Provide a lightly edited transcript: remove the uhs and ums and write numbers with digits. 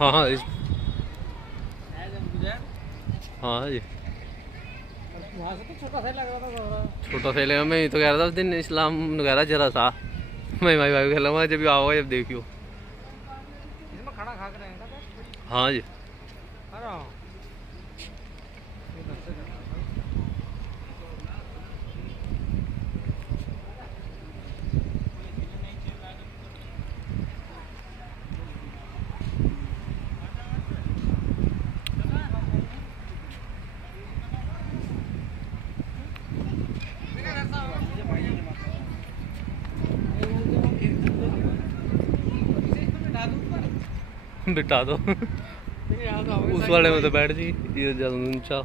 हाँ हाँ हाँ जी वहाँ से तो छोटा सा ही लग रहा था थोड़ा। छोटा सा लेगा। मैं तो कह रहा था उस दिन इस्लाम कह रहा जरा सा मैं भाई भाई खेलूँगा जब आओगे जब देखियो। इसमें खाना खा कर रहेगा क्या? हाँ जी अरे हाँ। ये बच्चे का था। बिठा दो उस वाले में तो बैठ जी ये ज्यादा ऊंचा